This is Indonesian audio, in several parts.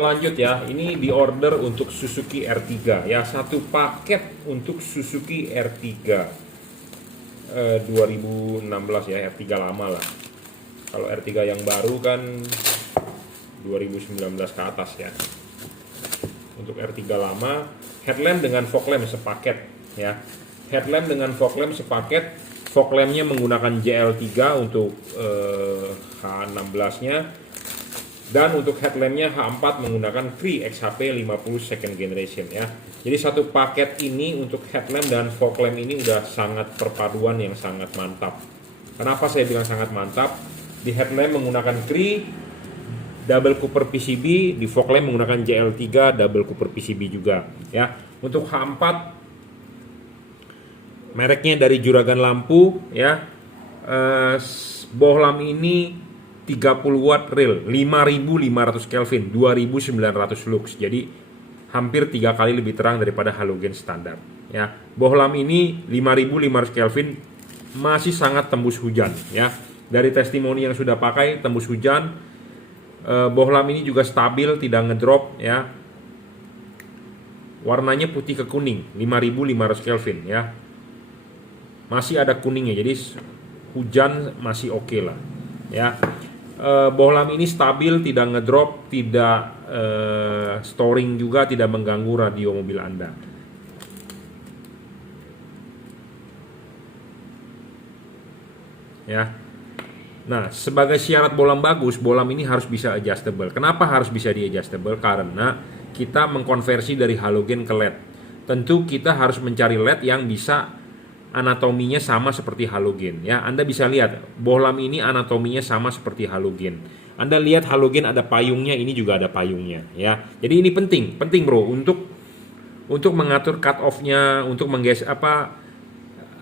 Lanjut ya, ini di order untuk Suzuki R3 ya, satu paket untuk Suzuki R3 2016 ya, R3 lama lah. Kalau R3 yang baru kan 2019 ke atas ya. Untuk R3 lama, headlamp dengan fog lamp sepaket ya. Headlamp dengan fog lamp sepaket, fog lampnya menggunakan JL3 untuk H16-nya. Dan untuk headlampnya H4 menggunakan Cree XHP 50 second generation ya. Jadi satu paket ini untuk headlamp dan fog lamp ini udah sangat perpaduan yang sangat mantap. Kenapa saya bilang sangat mantap? Di headlamp menggunakan Cree double Cooper PCB, di fog lamp menggunakan JL3 double Cooper PCB juga ya. Untuk H4 mereknya dari Juragan Lampu ya. Bohlam ini 30 watt real, 5500 Kelvin, 2900 lux. Jadi hampir 3 kali lebih terang daripada halogen standar ya. Bohlam ini 5500 Kelvin masih sangat tembus hujan ya. Dari testimoni yang sudah pakai tembus hujan. Bohlam ini juga stabil, tidak ngedrop ya. Warnanya putih ke kuning, 5500 Kelvin ya. Masih ada kuningnya, jadi hujan masih oke lah ya. Bohlam ini stabil, tidak ngedrop, tidak storing juga, tidak mengganggu radio mobil Anda. Ya. Nah, sebagai syarat bohlam bagus, bohlam ini harus bisa adjustable. Kenapa harus bisa di adjustable? Karena kita mengkonversi dari halogen ke LED. Tentu kita harus mencari LED yang bisa anatominya sama seperti halogen ya. Anda bisa lihat bohlam ini anatominya sama seperti halogen. Anda lihat halogen ada payungnya, ini juga ada payungnya ya. Jadi ini penting bro untuk mengatur cut off-nya, untuk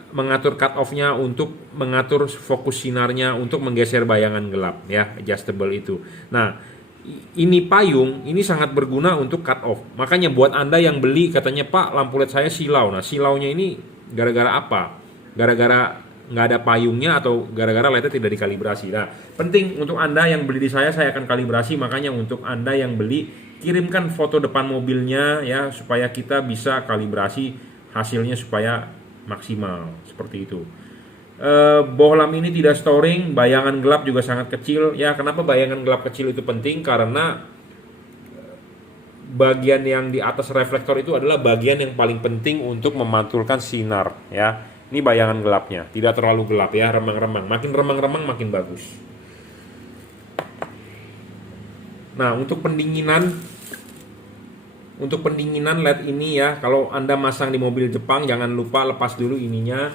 mengatur cut off-nya, untuk mengatur fokus sinarnya, untuk menggeser bayangan gelap ya, adjustable itu. Nah, ini payung ini sangat berguna untuk cut off. Makanya buat Anda yang beli katanya, "Pak, lampu LED saya silau." Nah, silaunya ini gara-gara apa? Gara-gara nggak ada payungnya atau gara-gara LED-nya tidak dikalibrasi. Nah, penting untuk Anda yang beli di saya akan kalibrasi. Makanya untuk Anda yang beli, kirimkan foto depan mobilnya ya, supaya kita bisa kalibrasi hasilnya supaya maksimal seperti itu. Bohlam ini tidak storing, bayangan gelap juga sangat kecil ya. Kenapa bayangan gelap kecil itu penting? Karena bagian yang di atas reflektor itu adalah bagian yang paling penting untuk memantulkan sinar ya. Ini bayangan gelapnya, tidak terlalu gelap ya, remang-remang. Makin remang-remang makin bagus. Nah, untuk pendinginan LED ini ya, kalau Anda masang di mobil Jepang jangan lupa lepas dulu ininya,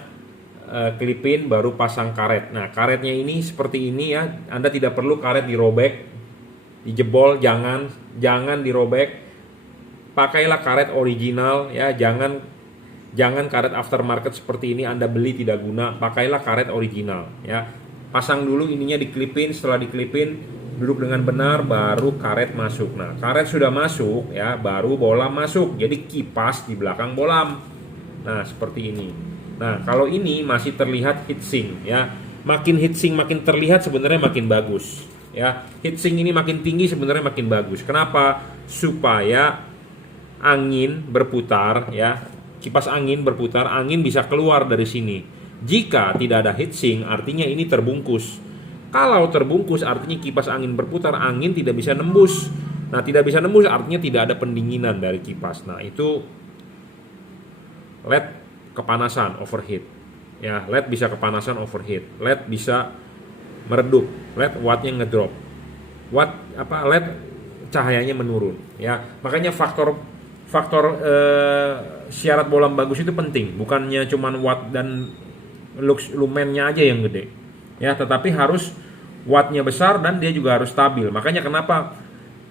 klipin baru pasang karet. Nah, karetnya ini seperti ini ya. Anda tidak perlu karet dirobek, dijebol, jangan dirobek. Pakailah karet original ya, jangan karet aftermarket seperti ini Anda beli tidak guna. Pakailah karet original ya. Pasang dulu ininya, diklipin, setelah diklipin duduk dengan benar baru karet masuk. Nah, karet sudah masuk ya, baru bohlam masuk. Jadi kipas di belakang bohlam. Nah, seperti ini. Nah, kalau ini masih terlihat heatsink ya. Makin heatsink makin terlihat sebenarnya makin bagus ya. Heatsink ini makin tinggi sebenarnya makin bagus. Kenapa? Supaya angin berputar ya, kipas angin berputar, angin bisa keluar dari sini. Jika tidak ada heatsink artinya ini terbungkus. Kalau terbungkus artinya kipas angin berputar, angin tidak bisa nembus. Nah, tidak bisa nembus artinya tidak ada pendinginan dari kipas. Nah, itu LED kepanasan, overheat ya. LED bisa kepanasan, overheat. LED bisa meredup, LED wattnya ngedrop, LED cahayanya menurun ya. Makanya faktor syarat bohlam bagus itu penting, bukannya cuman watt dan lumennya aja yang gede ya, tetapi harus wattnya besar dan dia juga harus stabil. Makanya kenapa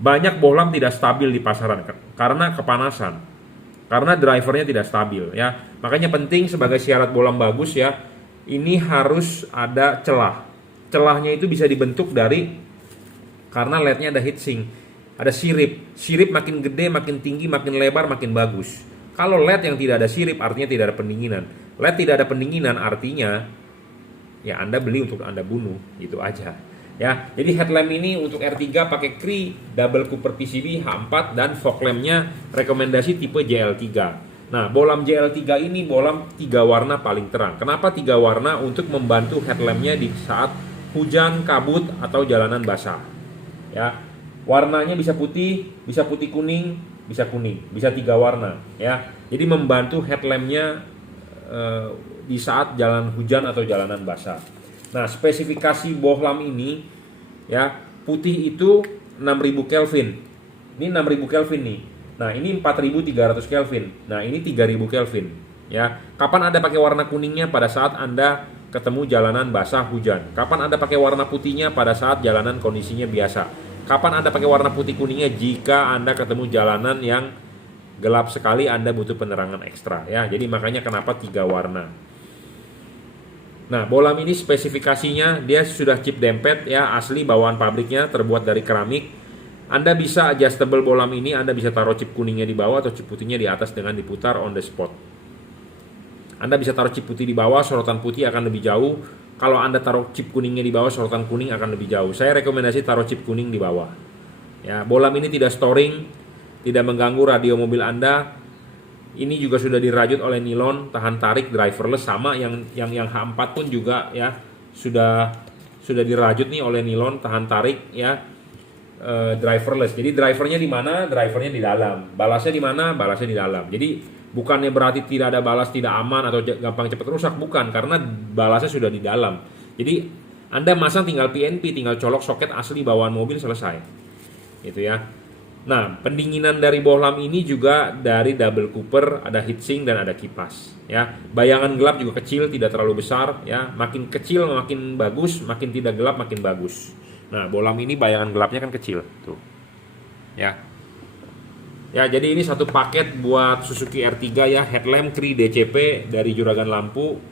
banyak bohlam tidak stabil di pasaran, karena kepanasan, karena drivernya tidak stabil ya. Makanya penting sebagai syarat bohlam bagus ya, ini harus ada celahnya itu bisa dibentuk dari, karena LED-nya ada heatsink, ada sirip makin gede, makin tinggi, makin lebar, makin bagus. Kalau LED yang tidak ada sirip artinya tidak ada pendinginan. LED tidak ada pendinginan artinya ya Anda beli untuk Anda bunuh, gitu aja Ya, jadi headlamp ini untuk R3 pakai Cree, double Cooper PCB, H4 dan fog lampnya rekomendasi tipe JL3. Nah, bolam JL3 ini bolam 3 warna paling terang. Kenapa 3 warna? Untuk membantu headlampnya di saat hujan, kabut atau jalanan basah. Ya, warnanya bisa putih kuning, bisa kuning, bisa 3 warna. Ya, jadi membantu headlampnya di saat jalan hujan atau jalanan basah. Nah, spesifikasi bohlam ini ya, putih itu 6000 Kelvin. Ini 6000 Kelvin nih. Nah, ini 4300 Kelvin. Nah, ini 3000 Kelvin. Ya, kapan Anda pakai warna kuningnya? Pada saat Anda ketemu jalanan basah hujan. Kapan Anda pakai warna putihnya? Pada saat jalanan kondisinya biasa. Kapan Anda pakai warna putih kuningnya? Jika Anda ketemu jalanan yang gelap sekali, Anda butuh penerangan ekstra ya. Jadi makanya kenapa 3 warna. Nah, bolam ini spesifikasinya dia sudah chip dempet ya, asli bawaan pabriknya, terbuat dari keramik. Anda bisa adjustable bolam ini, Anda bisa taruh chip kuningnya di bawah atau chip putihnya di atas dengan diputar on the spot. Anda bisa taruh chip putih di bawah, sorotan putih akan lebih jauh. Kalau Anda taruh chip kuningnya di bawah, sorotan kuning akan lebih jauh. Saya rekomendasi taruh chip kuning di bawah. Ya, bolam ini tidak storing, tidak mengganggu radio mobil Anda. Ini juga sudah dirajut oleh nilon tahan tarik driverless, sama yang H4 pun juga ya sudah dirajut nih oleh nilon tahan tarik ya, driverless. Jadi drivernya di mana? Drivernya di dalam. Balasnya di mana? Balasnya di dalam. Jadi bukannya berarti tidak ada balas, tidak aman atau gampang cepat rusak, bukan, karena balasnya sudah di dalam. Jadi Anda masang tinggal PNP, tinggal colok soket asli bawaan mobil, selesai. Gitu ya. Nah, pendinginan dari bohlam ini juga dari double Cooper, ada heatsink dan ada kipas ya. Bayangan gelap juga kecil, tidak terlalu besar ya. Makin kecil makin bagus, makin tidak gelap makin bagus. Nah, bohlam ini bayangan gelapnya kan kecil tuh. Ya. Ya, jadi ini satu paket buat Suzuki R3 ya, headlamp Cree DCP dari Juragan Lampu.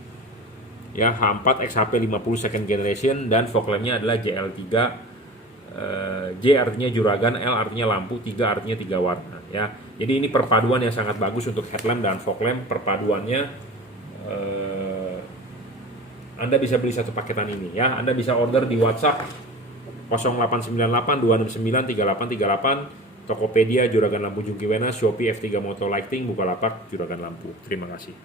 Ya, H4 XHP 50 second generation dan fog lampnya adalah JL3. J artinya juragan, L artinya lampu, 3 artinya 3 warna ya. Jadi ini perpaduan yang sangat bagus untuk headlamp dan fog lamp. Perpaduannya Anda bisa beli satu paketan ini ya. Anda bisa order di WhatsApp 0898 269 3838, Tokopedia Juragan Lampu Jungkiwena, Shopee F3 Moto Lighting, Bukalapak Juragan Lampu. Terima kasih.